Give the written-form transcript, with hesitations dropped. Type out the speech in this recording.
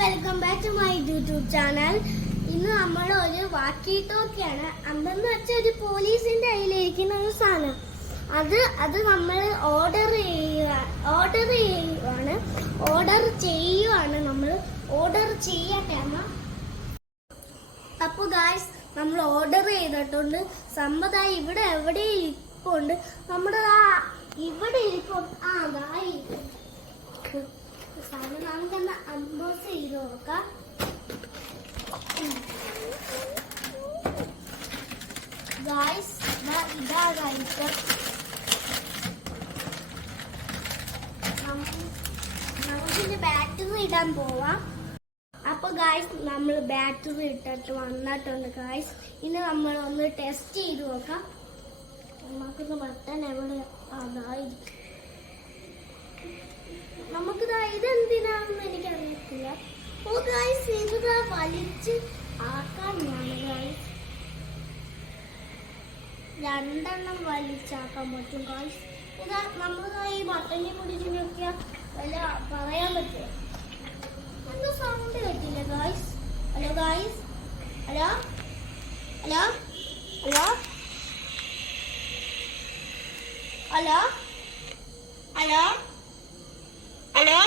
Welcome back to my YouTube channel. ഇന്ന് നമ്മൾ ഒരു വാക്കി ടോക്കിയാണ്. അന്നെന്ന് വെച്ചാൽ ഒരു പോലീസിന്റെ കയ്യിലിരിക്കുന്ന ഒരു സാധനം. അത് നമ്മൾ ഓർഡർ ചെയ്യുവാണ്. നമ്മൾ ഓർഡർ ചെയ്യട്ടെ അമ്മ. അപ്പൊ ഗായ്സ്, നമ്മൾ ഓർഡർ ചെയ്തിട്ടുണ്ട്. സമ്മതായി ഇവിടെ എവിടെ ഇരിപ്പുണ്ട്. നമ്മുടെ ഇവിടെ ഇരിപ്പുണ്ട്. സാധനം നമുക്കെന്നാ അൺബോക്സ് ചെയ്ത് നോക്കാം. ഗായ്സ്, ഇതാ ഗായ്സ്, നമുക്കിന്റെ ബാറ്ററി ഇടാൻ പോവാം. അപ്പൊ ഗായ്സ്, നമ്മൾ ബാറ്ററി ഇട്ടിട്ട് വന്നിട്ടുണ്ട് ഗായ്സ്. ഇനി നമ്മൾ ഒന്ന് ടെസ്റ്റ് ചെയ്ത് നോക്കാം. നമുക്കൊന്ന് ബട്ടൺ എവിടെ അതായിരിക്കും. നമുക്കിതാ ഇതെന്തിനാണെന്ന് എനിക്കറിയത്തില്ല. ഓ ഗായ്സ്, ഇത് വലിച്ച് ആക്കാനാണ് ഗായ്സ്. രണ്ടെണ്ണം വലിച്ചാക്കാൻ പറ്റും ഗായ്സ്. ഇതാ നമ്മൾ ഈ ബട്ടണിൽ പിടിച്ച് നോക്കിയാൽ വല്ല പറയാൻ പറ്റുമോ? എന്തോ സൗണ്ട് കേട്ടില്ല guys. Hello guys, hello hello hello hello hello hello